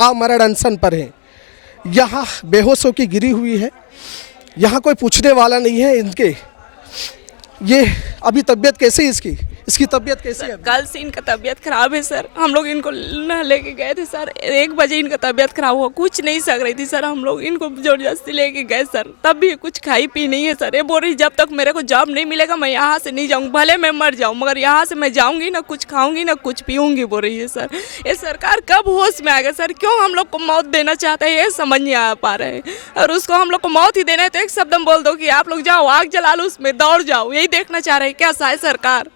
आमरण अनशन पर हैं। यहाँ बेहोश होकर गिरी हुई है, यहाँ कोई पूछने वाला नहीं है इनके। ये अभी तबीयत कैसी है इसकी तबीयत कैसी है? कल से इनका तबीयत खराब है सर। हम लोग इनको लेके गए थे सर, 1 बजे इनका तबीयत खराब हुआ, कुछ नहीं सक रही थी सर। हम लोग इनको जबरदस्ती लेके गए सर, तब भी कुछ खाई पी नहीं है सर। ये बोल रही जब तक मेरे को जॉब नहीं मिलेगा मैं यहाँ से नहीं जाऊँगी, भले मैं मर जाऊँ मगर यहाँ से मैं जाऊँगी ना कुछ खाऊंगी ना कुछ पीऊँगी, बोल रही है सर। ये सरकार कब होश में आएगा सर? क्यों हम लोग को मौत देना चाहते हैं ये समझ नहीं आ पा रहे हैं। और उसको हम लोग को मौत ही देना है तो एक शब्द में बोल दो कि आप लोग जाओ आग जला लो, उसमें दौड़ जाओ, यही देखना चाह रहे हैं क्या है सरकार?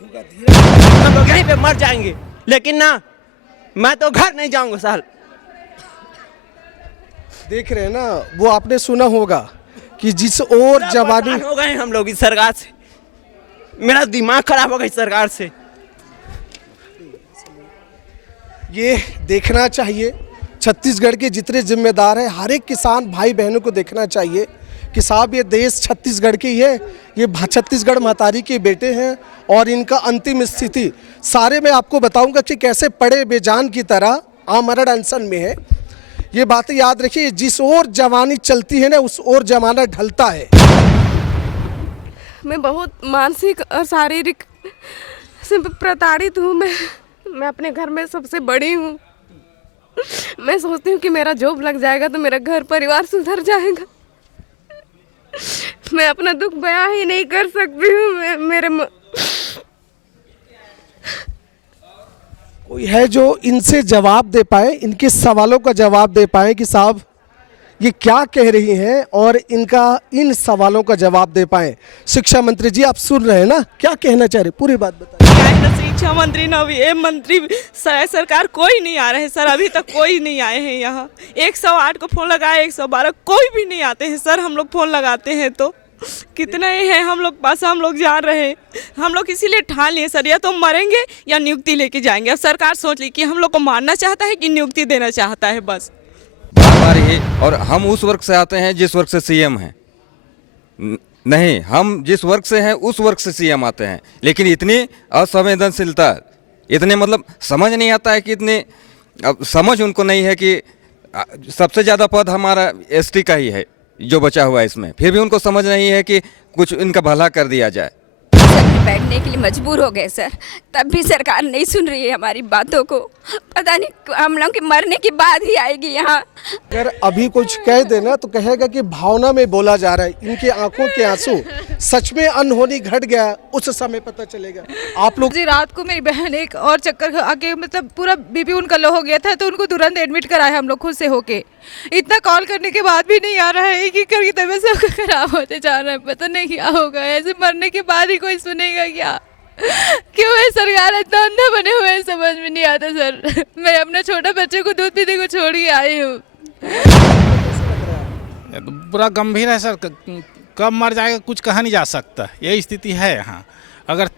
हम लोग यहीं पे मर जाएंगे, लेकिन ना मैं तो घर नहीं जाऊंगा साल। देख रहे हैं ना, वो आपने सुना होगा कि जिस और जवानी हो गए हम लोग इस सरकार से, मेरा दिमाग खराब हो गया इस सरकार से। ये देखना चाहिए छत्तीसगढ़ के जितने जिम्मेदार हैं, हर एक किसान भाई बहनों को देखना चाहिए कि साहब ये देश छत्तीसगढ़ की है, ये छत्तीसगढ़ महतारी के बेटे हैं और इनका अंतिम स्थिति सारे मैं आपको बताऊंगा कि कैसे पड़े बेजान की तरह आमरण अनशन में है। ये बातें याद रखिए, जिस ओर जवानी चलती है ना उस ओर जमाना ढलता है। मैं बहुत मानसिक और शारीरिक से प्रताड़ित हूँ। मैं अपने घर में सबसे बड़ी हूँ। मैं सोचती हूँ कि मेरा जॉब लग जाएगा तो मेरा घर परिवार सुधर जाएगा। मैं अपना दुख बयां ही नहीं कर सकती हूँ। कोई है जो इनसे जवाब दे पाए, इनके सवालों का जवाब दे पाए कि साहब ये क्या कह रही हैं और इनका इन सवालों का जवाब दे पाए। शिक्षा मंत्री जी आप सुन रहे हैं ना, क्या कहना चाह रहे, पूरी बात बताइए। ना शिक्षा मंत्री ना भी मंत्री सरकार कोई नहीं आ रहे हैं सर, अभी तक कोई नहीं आए हैं यहाँ। 108 को फोन लगाए, 112 कोई भी नहीं आते हैं सर। हम लोग फोन लगाते हैं तो कितना ही है हम लोग पास, हम लोग जा रहे हैं। हम लोग इसीलिए ठान लिए सर, या तो मरेंगे या नियुक्ति लेके जाएंगे। अब सरकार सोच ली कि हम लोग को मारना चाहता है कि नियुक्ति देना चाहता है, बस बार बार ही। और हम उस वर्ग से आते हैं जिस वर्ग से सीएम हैं, नहीं हम जिस वर्ग से हैं उस वर्ग से सीएम आते हैं, लेकिन इतनी असंवेदनशीलता, इतने मतलब समझ नहीं आता है कि इतने समझ उनको नहीं है कि सबसे ज़्यादा पद हमारा एसटी का ही है जो बचा हुआ है इसमें, फिर भी उनको समझ नहीं है कि कुछ इनका भला कर दिया जाए। बैठने के लिए मजबूर हो गए सर, तब भी सरकार नहीं सुन रही है हमारी बातों को। पता नहीं हम लोग के मरने के बाद ही आएगी यहाँ। अगर अभी कुछ कह देना तो कहेगा कि भावना में बोला जा रहा है। इनकी आंखों के आंसू सच में अनहोनी घट गया उस समय पता चलेगा। आप लोग जी रात को मेरी बहन एक और चक्कर आके मतलब पूरा बीपी उनका लो हो गया था तो उनको तुरंत एडमिट कराया हम लोग खुद से होके। इतना कॉल करने के बाद भी नहीं आ रहा है कि करके तबीयत सब खराब होते जा रहा है। पता नहीं क्या होगा, ऐसे मरने के बाद ही कोई सुनेगा क्या? क्यों है सरकार इतना अंधा बने हुए हैं, समझ में नहीं आता सर। मैं अपने छोटे बच्चे को दूध पीने को छोड़ के आई हूँ। पूरा गंभीर है सर, कब मर जाएगा कुछ कहा नहीं जा सकता, यही स्थिति है यहाँ। अगर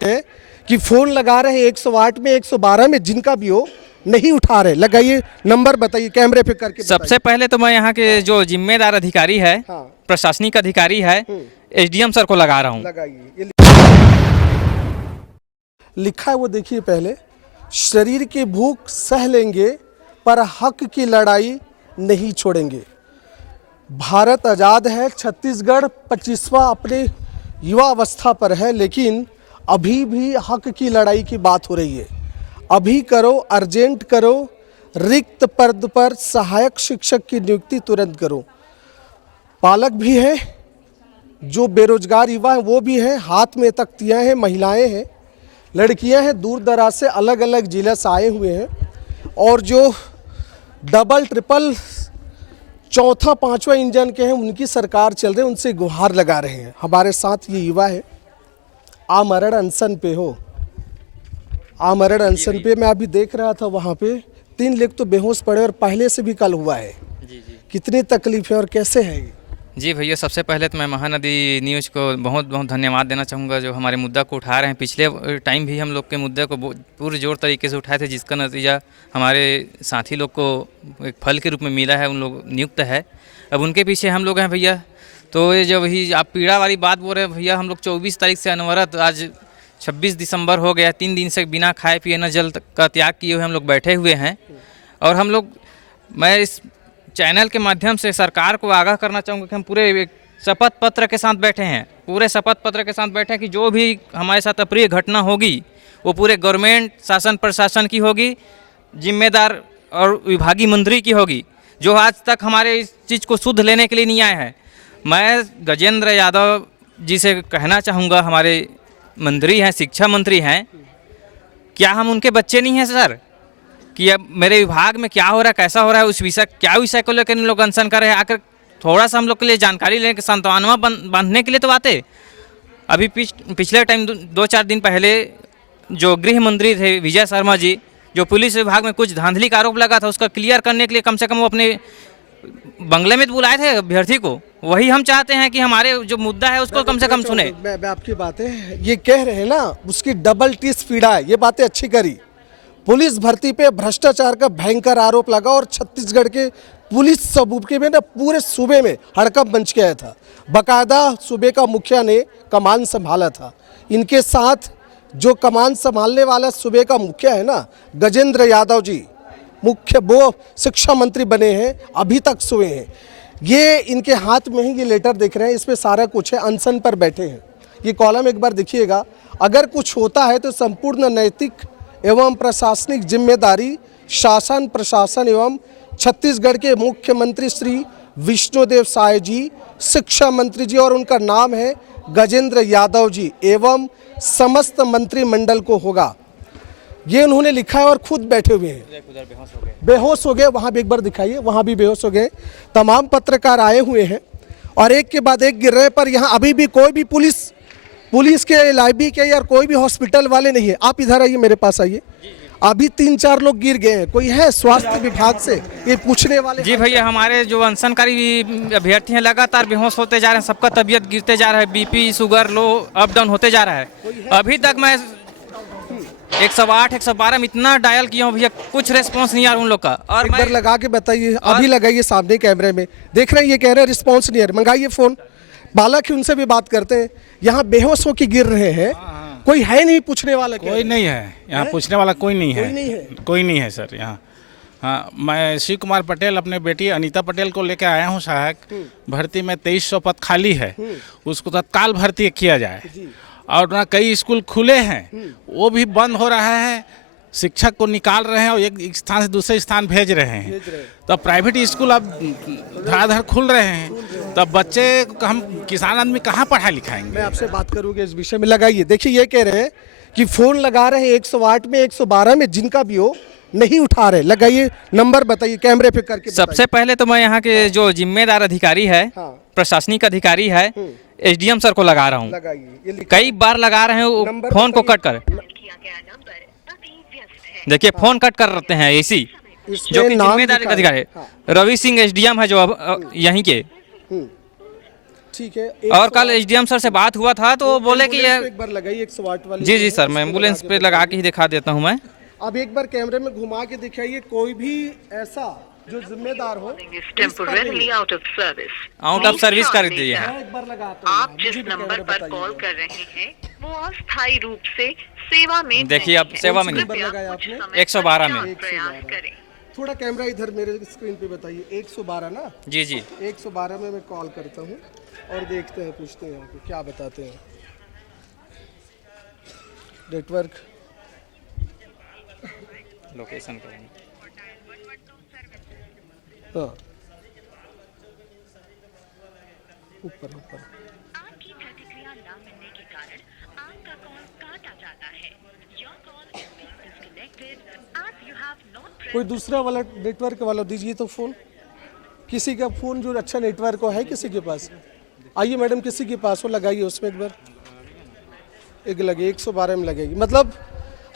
कि फोन लगा रहे 108 में 112 में जिनका भी हो नहीं उठा रहे, लगाइए नंबर बताइए कैमरे पे करके। सबसे पहले तो मैं यहाँ के जो जिम्मेदार अधिकारी है, हाँ। प्रशासनिक अधिकारी है, एसडीएम सर को लगा रहा हूँ। लगाइए, लिखा है वो देखिए पहले, शरीर की भूख सह लेंगे पर हक की लड़ाई नहीं छोड़ेंगे। भारत आज़ाद है, छत्तीसगढ़ 25वां अपने युवा अवस्था पर है, लेकिन अभी भी हक की लड़ाई की बात हो रही है। अभी करो, अर्जेंट करो, रिक्त पद पर सहायक शिक्षक की नियुक्ति तुरंत करो। पालक भी हैं, जो बेरोजगार युवा हैं वो भी हैं, हाथ में तख्तियाँ हैं, महिलाएं हैं, लड़कियां हैं, दूर दराज से अलग अलग जिले से आए हुए हैं। और जो डबल ट्रिपल चौथा पांचवा इंजन के हैं उनकी सरकार चल रही है, उनसे गुहार लगा रहे हैं। हमारे साथ ये युवा है, आमरण अनशन पे हो, आमरण अनशन पे। मैं अभी देख रहा था वहाँ पे 3 लोग तो बेहोश पड़े और पहले से भी कल हुआ है। कितनी तकलीफ है और कैसे है ये? जी भैया, सबसे पहले तो मैं महानदी न्यूज़ को बहुत बहुत धन्यवाद देना चाहूँगा जो हमारे मुद्दा को उठा रहे हैं। पिछले टाइम भी हम लोग के मुद्दे को पूरे जोर तरीके से उठाए थे, जिसका नतीजा हमारे साथी लोग को एक फल के रूप में मिला है, उन लोग नियुक्त है। अब उनके पीछे हम लोग हैं भैया। तो ये जब ही आप पीड़ा वाली बात बोल रहे हैं भैया, हम लोग 24 तारीख से अनवरत, आज 26 दिसंबर हो गया, 3 दिन से बिना खाए पिए न जल का त्याग किए हुए हम लोग बैठे हुए हैं। और हम लोग, मैं इस चैनल के माध्यम से सरकार को आगाह करना चाहूँगा कि हम पूरे एक शपथ पत्र के साथ बैठे हैं, पूरे शपथ पत्र के साथ बैठे हैं कि जो भी हमारे साथ अप्रिय घटना होगी वो पूरे गवर्नमेंट शासन प्रशासन की होगी, जिम्मेदार और विभागीय मंत्री की होगी, जो आज तक हमारे इस चीज़ को शुद्ध लेने के लिए नहीं आए हैं। मैं गजेंद्र यादव जी से कहना चाहूँगा, हमारे मंत्री हैं, शिक्षा मंत्री हैं, क्या हम उनके बच्चे नहीं हैं सर? कि अब मेरे विभाग में क्या हो रहा है, कैसा हो रहा है, उस विषय क्या विषय को लेकर इन लोग अनशन कर रहे हैं, आकर थोड़ा सा हम लोग के लिए जानकारी लेने के सांत्वना बांधने के लिए तो आते। अभी पिछले टाइम 2-4 दिन पहले जो गृह मंत्री थे विजय शर्मा जी, जो पुलिस विभाग में कुछ धांधली का आरोप लगा था, उसका क्लियर करने के लिए कम से कम वो अपने बंगले में बुलाए थे अभ्यर्थी को। वही हम चाहते हैं कि हमारे जो मुद्दा है उसको कम से कम सुने। मैं आपकी बातें ये कह रहे हैं ना, उसकी डबल टीस पीड़ा है, ये बातें अच्छी करी। पुलिस भर्ती पे भ्रष्टाचार का भयंकर आरोप लगा और छत्तीसगढ़ के पुलिस सूबे में ना, पूरे सूबे में हड़कंप मच गया था। बाकायदा सूबे का मुखिया ने कमान संभाला था। इनके साथ जो कमान संभालने वाला सूबे का मुखिया है ना, गजेंद्र यादव जी, मुख्य वो शिक्षा मंत्री बने हैं, अभी तक सोए हैं। ये इनके हाथ में ही ये लेटर देख रहे हैं, इसमें सारा कुछ है, अनशन पर बैठे हैं। ये कॉलम एक बार देखिएगा। अगर कुछ होता है तो संपूर्ण नैतिक एवं प्रशासनिक जिम्मेदारी शासन प्रशासन एवं छत्तीसगढ़ के मुख्यमंत्री श्री विष्णुदेव साय जी, शिक्षा मंत्री जी, और उनका नाम है गजेंद्र यादव जी, एवं समस्त मंत्रिमंडल को होगा। ये उन्होंने लिखा है और खुद बैठे हुए हैं, बेहोश हो गए। वहाँ भी एक बार दिखाइए, वहाँ भी बेहोश हो गए। तमाम पत्रकार आए हुए हैं और एक के बाद एक गिर रहे, पर यहाँ अभी भी कोई भी पुलिस के लाइब्रेरी के या कोई भी हॉस्पिटल वाले नहीं है। आप इधर आइए, मेरे पास आइए। अभी 3-4 लोग गिर गए हैं, कोई है स्वास्थ्य विभाग से ये पूछने वाले? जी भैया, हमारे जो अनशनकारी अभ्यर्थी हैं लगातार बेहोश होते जा रहे हैं, सबका तबीयत गिरते जा रहा है, बीपी शुगर लो अप डाउन होते जा रहा है। अभी तक मैं 108 112 में इतना डायल किया हूँ भैया, कुछ रिस्पॉन्स नहीं आ रहा उन लोग का। और एक बार लगा के बताइए, अभी लगाइए सामने कैमरे में, देख रहे हैं, ये कह रहे हैं रिस्पॉन्स नहीं आ रहा। मंगाइए फ़ोन, बालक उनसे भी बात करते हैं। यहाँ बेहोश होकर गिर रहे हैं, कोई है नहीं पूछने वाला? कोई नहीं है यहाँ, पूछने वाला कोई नहीं है, कोई नहीं है सर यहाँ। हाँ, मैं शिव कुमार पटेल अपने बेटी अनीता पटेल को लेकर आया हूँ सहायक भर्ती में। 2300 पद खाली है, उसको तत्काल भर्ती किया जाए। और ना कई स्कूल खुले हैं, वो भी बंद हो रहा है, शिक्षक को निकाल रहे हैं और एक स्थान से दूसरे स्थान भेज रहे हैं। तो प्राइवेट स्कूल अब धड़ाधड़ खुल रहे हैं, तब बच्चे हम किसान आदमी कहाँ पढ़ाई लिखाएंगे? मैं आपसे बात करूँगा इस विषय में। लगाइए, देखिए ये कह रहे हैं कि फ़ोन लगा रहे हैं 108 में 112 में, जिनका भी हो नहीं उठा रहे। लगाइए, नंबर बताइए, कैमरे पे करके बताइए। सबसे पहले तो मैं यहाँ के जो जिम्मेदार अधिकारी है, प्रशासनिक अधिकारी है, SDM सर को लगा रहा हूँ। कई बार लगा रहे हैं, फोन को कट कर, देखिए फोन कट कर रहे हैं। इसी जो कि जिम्मेदार अधिकारी रवि सिंह SDM है, जो अब यहीं के। ठीक है। और कल SDM सर से बात हुआ था तो वो बोले कि ये एक बार लगाइए 108 वाली। जी सर, मैं एम्बुलेंस पे लगा के ही दिखा देता हूँ मैं। अब एक बार कैमरे में घुमा के दिखाइए, कोई भी ऐसा जो जिम्मेदार हो। आउट ऑफ सर्विस कर दीजिए। एक बार लगाता हूं। आप जिस नंबर पर कॉल कर रहे हैं वो अस्थायी रूप से सेवा में देखिए, अब सेवा में नहीं, 112 में। प्रयास करें। थोड़ा कैमरा इधर मेरे स्क्रीन पे बताइए। 112 ना? जी 112 में मैं कॉल करता हूँ और देखते हैं, पूछते हैं कि क्या बताते हैं। नेटवर्क लोकेशन करेंगे। हाँ, ऊपर आपकी प्रतिक्रिया न मिलने के कारण आपका कॉल काटा जाता है। Your call is being disconnected as you have not कोई दूसरा वाला नेटवर्क वाला दीजिए तो फ़ोन। किसी का फ़ोन जो अच्छा नेटवर्क हो है किसी के पास? आइए मैडम, किसी के पास हो, लगाइए उसमें एक बार। एक लगे 112 में लगेगी। मतलब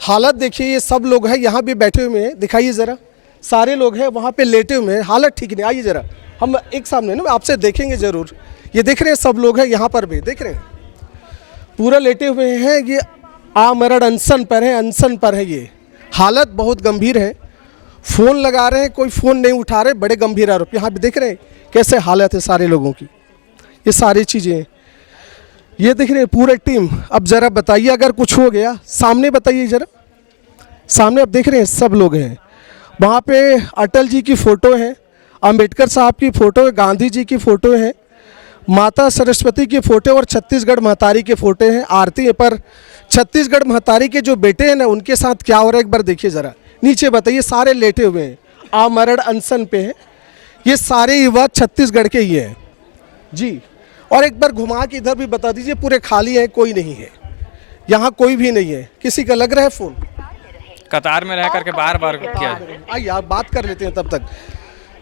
हालत देखिए, ये सब लोग हैं यहाँ भी बैठे हुए हैं, दिखाइए ज़रा। सारे लोग हैं वहाँ पे लेटे हुए हैं, हालत ठीक नहीं। आइए ज़रा, हम एक सामने ना आपसे देखेंगे ज़रूर। ये देख रहे हैं सब लोग हैं यहाँ पर भी, देख रहे हैं पूरा लेटे हुए हैं। ये आमरण अनशन पर है, अनशन पर है। ये हालत बहुत गंभीर है। फ़ोन लगा रहे हैं, कोई फ़ोन नहीं उठा रहे, बड़े गंभीर आरोप। यहाँ भी देख रहे हैं कैसे हालत है सारे लोगों की। ये सारी चीज़ें ये देख रहे हैं पूरे टीम। अब ज़रा बताइए, अगर कुछ हो गया सामने बताइए ज़रा, सामने आप देख रहे हैं सब लोग हैं। वहाँ पे अटल जी की फ़ोटो है, अंबेडकर साहब की फ़ोटो है, गांधी जी की फ़ोटो है, माता सरस्वती की फ़ोटो और छत्तीसगढ़ महतारी के फ़ोटो हैं, आरती है। पर छत्तीसगढ़ महतारी के जो बेटे हैं ना, उनके साथ क्या हो रहा है एक बार देखिए ज़रा। नीचे बताइए, सारे लेटे हुए हैं, आमरण अनशन पे हैं। ये सारे युवा छत्तीसगढ़ के ही हैं जी। और एक बार घुमा के इधर भी बता दीजिए, पूरे खाली हैं, कोई नहीं है यहाँ, कोई भी नहीं है। किसी का लग रहा है फ़ोन? कतार में रह करके बार बार किया। आइए आप बात कर लेते हैं तब तक।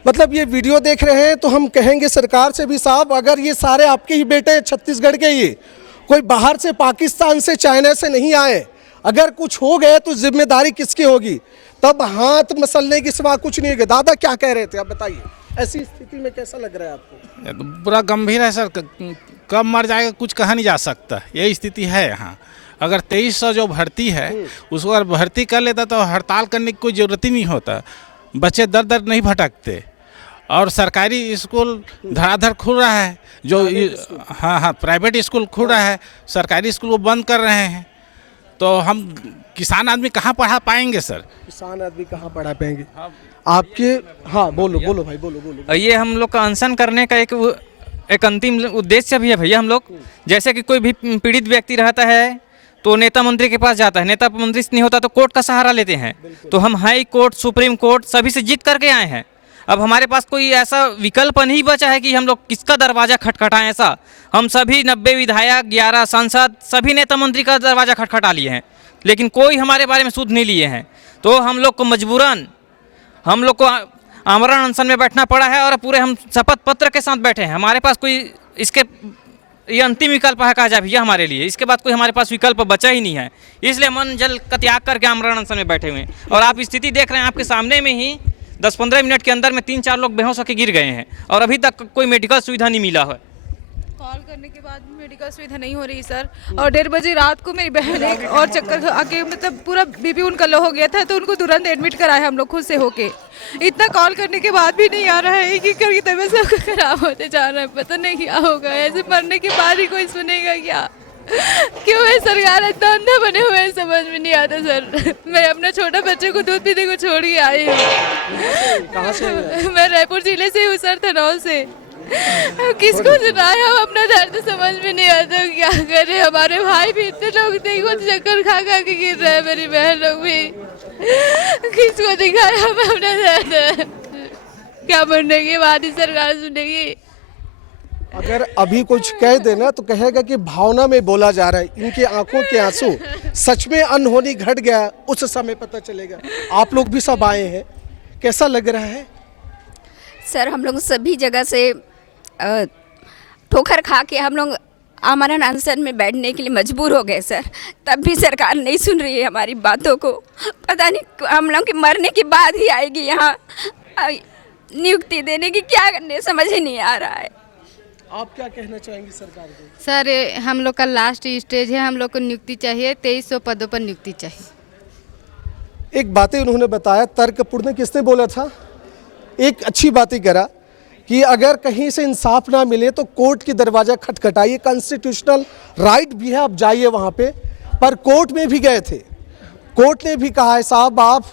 मतलब ये वीडियो देख रहे हैं तो हम कहेंगे सरकार से भी, साहब अगर ये सारे आपके ही बेटे हैं, छत्तीसगढ़ के ही, कोई बाहर से, पाकिस्तान से, चाइना से नहीं आए, अगर कुछ हो गए तो जिम्मेदारी किसकी होगी? तब हाथ मसलने के सिवा कुछ नहीं होगा। दादा क्या कह रहे थे आप बताइए, ऐसी स्थिति में कैसा लग रहा है आपको? ये तो पूरा गंभीर है सर, कब मर जाएगा कुछ कहा नहीं जा सकता, यही स्थिति है यहाँ। अगर 2300 जो भर्ती है उसको अगर भर्ती कर लेता तो हड़ताल करने की कोई ज़रूरत ही नहीं होता, बच्चे दर दर नहीं भटकते। और सरकारी स्कूल धड़ाधड़ खुल रहा है, जो हाँ प्राइवेट स्कूल खुल रहा है, सरकारी स्कूल वो बंद कर रहे हैं, तो हम किसान आदमी कहाँ पढ़ा पाएंगे सर? किसान आदमी कहाँ पढ़ा पाएंगे आपके? हाँ बोलो बोलो भाई, बोलो। ये हम लोग का अनशन करने का एक अंतिम उद्देश्य भी है भैया। हम लोग जैसे कि कोई भी पीड़ित व्यक्ति रहता है तो नेता मंत्री के पास जाता है, नेता मंत्री से नहीं होता तो कोर्ट का सहारा लेते हैं। तो हम हाई कोर्ट, सुप्रीम कोर्ट सभी से जीत करके आए हैं। अब हमारे पास कोई ऐसा विकल्प नहीं बचा है कि हम लोग किसका दरवाज़ा खटखटाएं। ऐसा हम सभी 90 विधायक, 11 सांसद, सभी नेता मंत्री का दरवाज़ा खटखटा लिए हैं, लेकिन कोई हमारे बारे में सुध नहीं लिए हैं। तो हम लोग को मजबूरन हम लोग को आमरण अनशन में बैठना पड़ा है और पूरे हम शपथ पत्र के साथ बैठे हैं। हमारे पास कोई इसके ये अंतिम विकल्प है कहा जाए भैया हमारे लिए, इसके बाद कोई हमारे पास विकल्प बचा ही नहीं है। इसलिए मन जल का त्याग करके आमरण अनशन में बैठे हुए हैं। और आप स्थिति देख रहे हैं, आपके सामने में ही 10-15 मिनट के अंदर में 3-4 लोग बेहोश होकर गिर गए हैं और अभी तक कोई मेडिकल सुविधा नहीं मिला है। कॉल करने के बाद भी मेडिकल सुविधा नहीं हो रही सर। और 1:30 बजे रात को मेरी बहन एक और चक्कर आके मतलब पूरा बीपी उनका लो हो गया था, तो उनको तुरंत एडमिट कराया हम लोग खुद से होके। इतना कॉल करने के बाद भी नहीं आ रहा है कि करके तबीयत सब खराब होते जा रहा है, पता नहीं क्या होगा। ऐसे मरने के बाद ही कोई सुनेगा क्या? क्यों है सरकार इतना अंधा बने हुए हैं, समझ में नहीं आता सर। मैं अपना छोटा बच्चे को दूध पीने को छोड़ के आई हूँ। मैं रायपुर जिले से हूँ सर, थनौल से। किसको सुनाए हम अपना दर्द, समझ में नहीं आता क्या करे। हमारे भाई भी इतने लोग देखो चक्कर खा खा के गिर रहे हैं, मेरी बहन लोग भी। किसको दिखाए हम अपना दर्द? क्या मरने के बाद ही सरकार सुनेगी? अगर अभी कुछ कह देना तो कहेगा कि भावना में बोला जा रहा है। इनकी आंखों के आंसू, सच में अनहोनी घट गया उस समय पता चलेगा। आप लोग भी सब आए हैं, कैसा लग रहा है? सर हम लोग सभी जगह से ठोकर खा के हम लोग आमरण अनशन में बैठने के लिए मजबूर हो गए सर। तब भी सरकार नहीं सुन रही है हमारी बातों को। पता नहीं हम लोग के मरने के बाद ही आएगी यहाँ नियुक्ति देने की, क्या करने समझ ही नहीं आ रहा है। आप क्या कहना चाहेंगे सरकार को? सर हम लोग का लास्ट स्टेज है, हम लोग को नियुक्ति चाहिए, 2300 पदों पर नियुक्ति चाहिए। एक बातें उन्होंने बताया, तर्कपूर्ण किसने बोला था? एक अच्छी बात ही करा कि अगर कहीं से इंसाफ ना मिले तो कोर्ट की दरवाज़ा खटखटाइए, कॉन्स्टिट्यूशनल राइट भी है, आप जाइए वहाँ पे। पर कोर्ट में भी गए थे, कोर्ट ने भी कहा है साहब आप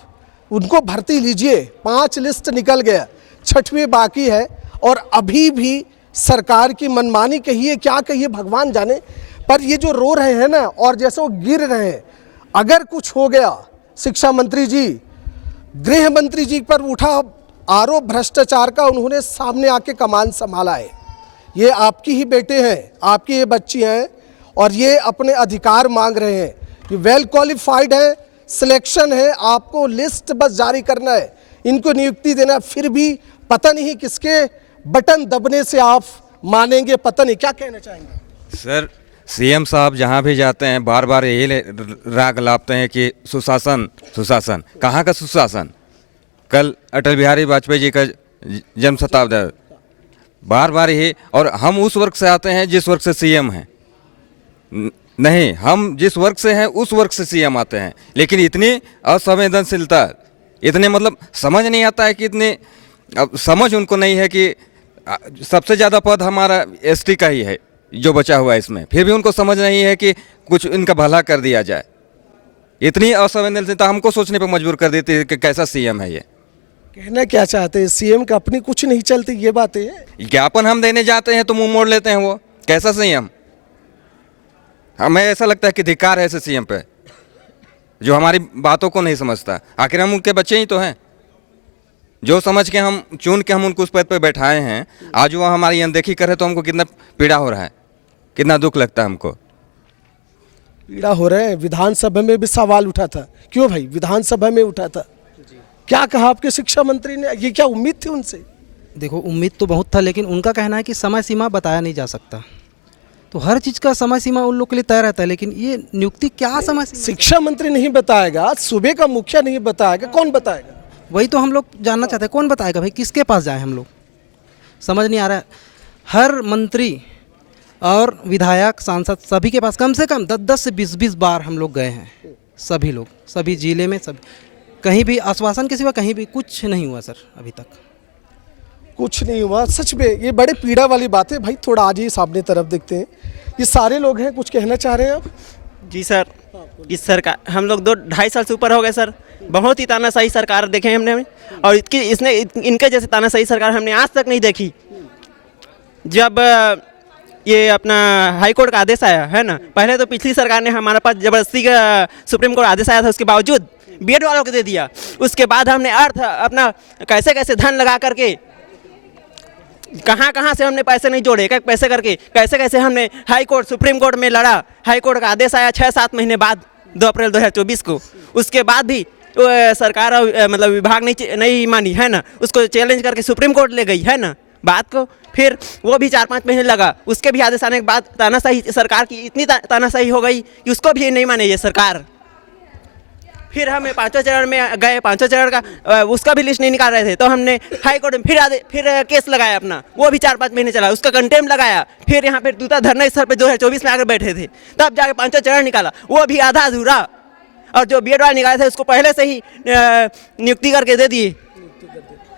उनको भर्ती लीजिए। 5 लिस्ट निकल गया, 6वीं बाकी है और अभी भी सरकार की मनमानी कहिए क्या कहिए भगवान जाने। पर ये जो रो रहे हैं ना और जैसे वो गिर रहे हैं, अगर कुछ हो गया, शिक्षा मंत्री जी, गृह मंत्री जी पर उठा आरोप भ्रष्टाचार का, उन्होंने सामने आके कमान संभाला है। ये आपकी ही बेटे हैं, आपकी ये बच्ची हैं और ये अपने अधिकार मांग रहे हैं। ये वेल क्वालिफाइड है, सिलेक्शन है, आपको लिस्ट बस जारी करना है, इनको नियुक्ति देना। फिर भी पता नहीं किसके बटन दबने से आप मानेंगे, पता नहीं। क्या कहना चाहेंगे सर? सीएम साहब जहाँ भी जाते हैं बार बार यही राग लापते हैं कि सुशासन सुशासन। कहाँ का सुशासन? कल अटल बिहारी वाजपेयी जी का जन्म शताब्दी, बार बार यही। और हम उस वर्ग से आते हैं जिस वर्ग से सीएम हैं। नहीं, हम जिस वर्ग से हैं उस वर्ग से सीएम आते हैं, लेकिन इतनी असंवेदनशीलता, इतने मतलब समझ नहीं आता है कि इतने अब समझ उनको नहीं है कि सबसे ज़्यादा पद हमारा एसटी का ही है जो बचा हुआ है इसमें, फिर भी उनको समझ नहीं है कि कुछ इनका भला कर दिया जाए। इतनी असंवेदनशीलता हमको सोचने पर मजबूर कर देती है कि कैसा सीएम है ये। कहना क्या चाहते हैं? सीएम का अपनी कुछ नहीं चलती, ये बातें हैं। ज्ञापन हम देने जाते हैं तो मुंह मोड़ लेते हैं। वो कैसा सीएम? हमें ऐसा लगता है कि धिक्कार है ऐसे सीएम पे जो हमारी बातों को नहीं समझता। आखिर हम उनके बच्चे ही तो हैं। जो समझ के हम चुन के हम उनको उस पद पे बैठाए हैं, आज वो हमारी अनदेखी करे तो हमको कितना पीड़ा हो रहा है, कितना दुख लगता है हमको। पीड़ा हो रहे हैं। विधानसभा में भी सवाल उठा था, क्यों भाई? विधानसभा में उठा था, क्या कहा आपके शिक्षा मंत्री ने? ये क्या उम्मीद थी उनसे? देखो, उम्मीद तो बहुत था, लेकिन उनका कहना है कि समय सीमा बताया नहीं जा सकता। तो हर चीज़ का समय सीमा उन लोग के लिए तय रहता है, लेकिन ये नियुक्ति क्या समय सीमा? शिक्षा मंत्री नहीं बताएगा, सूबे का मुखिया नहीं बताएगा, कौन बताएगा? वही तो हम लोग जानना चाहते हैं, कौन बताएगा भाई? किसके पास जाए हम लोग? समझ नहीं आ रहा है। हर मंत्री और विधायक, सांसद सभी के पास कम से कम 10-10 से 20-20 बार हम लोग गए हैं। सभी लोग, सभी जिले में, सब कहीं भी आश्वासन के सिवा कहीं भी कुछ नहीं हुआ सर। अभी तक कुछ नहीं हुआ। सच में ये बड़े पीड़ा वाली बात है भाई। थोड़ा आज ही सामने तरफ देखते हैं, ये सारे लोग हैं, कुछ कहना चाह रहे हैं आप? जी सर, इस सरकार हम लोग 2-2.5 साल से ऊपर हो गए सर। बहुत ही तानाशाही सरकार देखे हमने, और इनके जैसे तानाशाही सरकार हमने आज तक नहीं देखी। जब ये अपना हाई कोर्ट का आदेश आया है ना, पहले तो पिछली सरकार ने हमारे पास जबरदस्ती का सुप्रीम कोर्ट आदेश आया था, उसके बावजूद बीएड वालों को दे दिया। उसके बाद हमने अर्थ अपना कैसे कैसे धन लगा करके, कहाँ से हमने पैसे नहीं जोड़े, एक पैसे करके कैसे कैसे हमने हाई कोर्ट सुप्रीम कोर्ट में लड़ा। हाई कोर्ट का आदेश आया 6-7 महीने बाद, 2 अप्रैल 2024 को। उसके बाद भी सरकार मतलब विभाग नहीं मानी है ना, उसको चैलेंज करके सुप्रीम कोर्ट ले गई है ना बात को। फिर वो भी 4-5 महीने लगा, उसके भी आदेश आने के बाद तानाशाही सरकार की इतनी तानाशाही हो गई कि उसको भी नहीं माने ये सरकार। फिर हमें 5वें चरण में गए, 5वें चरण का उसका भी लिस्ट नहीं निकाल रहे थे, तो हमने हाई कोर्ट में फिर केस लगाया अपना। वो भी 4-5 महीने चला, उसका कंटेम लगाया। फिर यहाँ पे दूसरा धरना स्थल पे 2024 में आकर बैठे थे, तब जाके 5वां चरण निकाला, वो भी आधा अधूरा। और जो बीएड वाले निकाले थे उसको पहले से ही नियुक्ति करके दे दिए।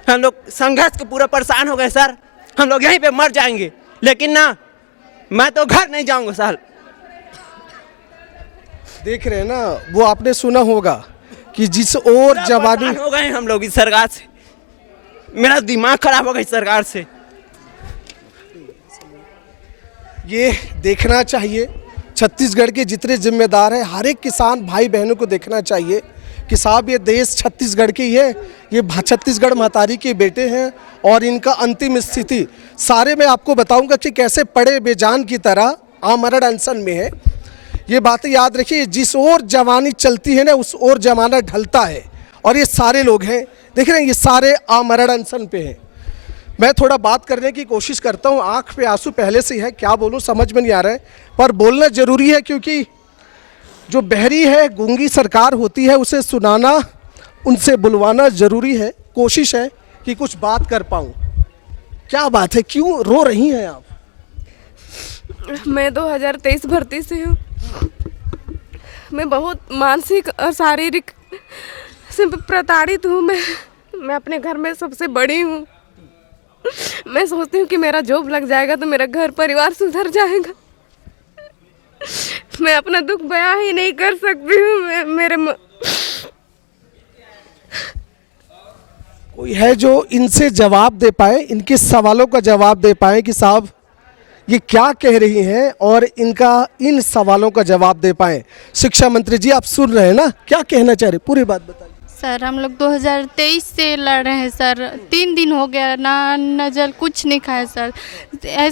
हम लोग संघर्ष के पूरा परेशान हो गए सर। हम लोग यहीं पे मर जाएंगे, लेकिन ना, मैं तो घर नहीं जाऊंगा सर। देख रहे हैं ना, वो आपने सुना होगा कि जिस और जवानी हो गए हम लोग इस सरकार से। मेरा दिमाग खराब हो गया इस सरकार से। ये देखना चाहिए, छत्तीसगढ़ के जितने जिम्मेदार हैं, हर एक किसान भाई बहनों को देखना चाहिए कि साहब ये देश छत्तीसगढ़ की है, ये छत्तीसगढ़ महतारी के बेटे हैं, और इनका अंतिम स्थिति सारे मैं आपको बताऊंगा कि कैसे पड़े बेजान की तरह आमरण अनशन में है। ये बातें याद रखिए, जिस ओर जवानी चलती है ना, उस ओर जमाना ढलता है। और ये सारे लोग हैं, देख रहे हैं, ये सारे आमरण अनशन पे हैं। मैं थोड़ा बात करने की कोशिश करता हूँ, आँख पे आंसू पहले से है, क्या बोलूँ समझ में नहीं आ रहा है, पर बोलना ज़रूरी है, क्योंकि जो बहरी है, गूंगी सरकार होती है, उसे सुनाना, उनसे बुलवाना ज़रूरी है। कोशिश है कि कुछ बात कर पाऊँ। क्या बात है, क्यों रो रही हैं आप? मैं 2023 भर्ती से हूँ। मैं बहुत मानसिक और शारीरिक से प्रताड़ित हूँ। मैं अपने घर में सबसे बड़ी हूँ। मैं सोचती हूँ कि मेरा जॉब लग जाएगा तो मेरा घर परिवार सुधर जाएगा। मैं अपना दुख बयां ही नहीं कर सकती हूँ। कोई है जो इनसे जवाब दे पाए, इनके सवालों का जवाब दे पाए कि साहब ये क्या कह रही हैं, और इनका इन सवालों का जवाब दे पाए। शिक्षा मंत्री जी, आप सुन रहे हैं ना, क्या कहना चाह रहे, पूरी बात बताइए। सर हम लोग 2023 से लड़ रहे हैं सर। 3 दिन हो गया, ना अन्न जल कुछ नहीं खाया सर।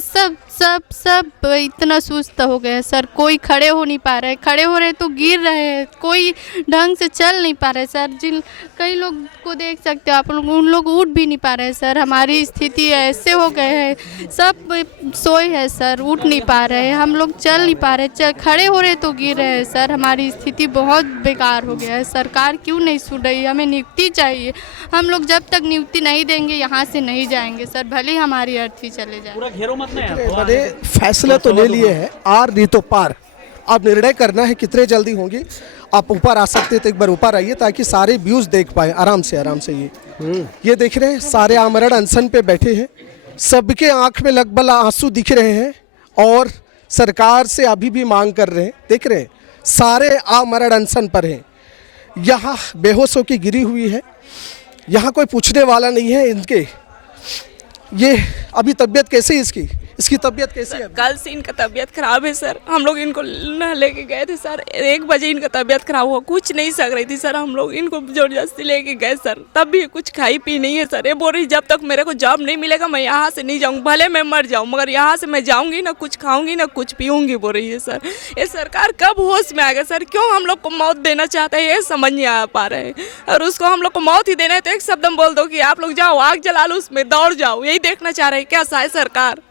सब सब सब इतना सुस्त हो गए सर। कोई खड़े हो नहीं पा रहे, खड़े हो रहे तो गिर रहे हैं, कोई ढंग से चल नहीं पा रहे सर। जिन कई लोग को देख सकते हो आप लोग, उन लोग उठ भी नहीं पा रहे सर। हमारी स्थिति ऐसे हो गए है, सब सोए है सर, उठ नहीं पा रहे, हम लोग चल नहीं पा रहे, खड़े हो रहे तो गिर रहे हैं सर। हमारी स्थिति बहुत बेकार हो गया है। सरकार क्यों नहीं सुन रही? हमें नियुक्ति चाहिए। हम लोग जब तक नियुक्ति नहीं देंगे यहाँ से नहीं जाएंगे सर, भले ही हमारी अर्थी चले जाए। पूरा घेरो मत नहीं, फैसला तो ले लिए हैं, आर नहीं तो पार। अब निर्णय करना है कितने जल्दी होंगी। आप ऊपर आ सकते हैं तो एक बार ऊपर आइए, ताकि सारे व्यूज देख पाए आराम से ये देख रहे हैं, सारे आमरण अनशन पे बैठे हैं, सबके आंख में लगभग आंसू दिख रहे हैं, और सरकार से अभी भी मांग कर रहे हैं। देख रहे हैं, सारे आमरण अनशन पर हैं। यहाँ बेहोशों की गिरी हुई है, यहाँ कोई पूछने वाला नहीं है इनके। ये अभी तबीयत कैसी है इसकी तबीयत कैसी है? कल से इनका तबीयत खराब है सर। हम लोग इनको लेके गए थे सर, 1 बजे इनका तबीयत खराब हुआ, कुछ नहीं सक रही थी सर। हम लोग इनको जबरदस्ती लेके गए सर, तब भी कुछ खाई पी नहीं है सर। ये बोल रही जब तक मेरे को जॉब नहीं मिलेगा मैं यहाँ से नहीं जाऊँगी, भले मैं मर जाऊँ मगर यहाँ से मैं जाऊँगी ना कुछ खाऊंगी ना कुछ पीऊँगी, बोल रही है सर। ये सरकार कब होश में आएगा सर? क्यों हम लोग को मौत देना चाहते हैं ये समझ नहीं आ पा रहे हैं। और उसको हम लोग को मौत ही देना है तो एक शब्द बोल दो कि आप लोग जाओ आग जला लो, उसमें दौड़ जाओ, यही देखना चाह रहे हैं क्या? शायद सरकार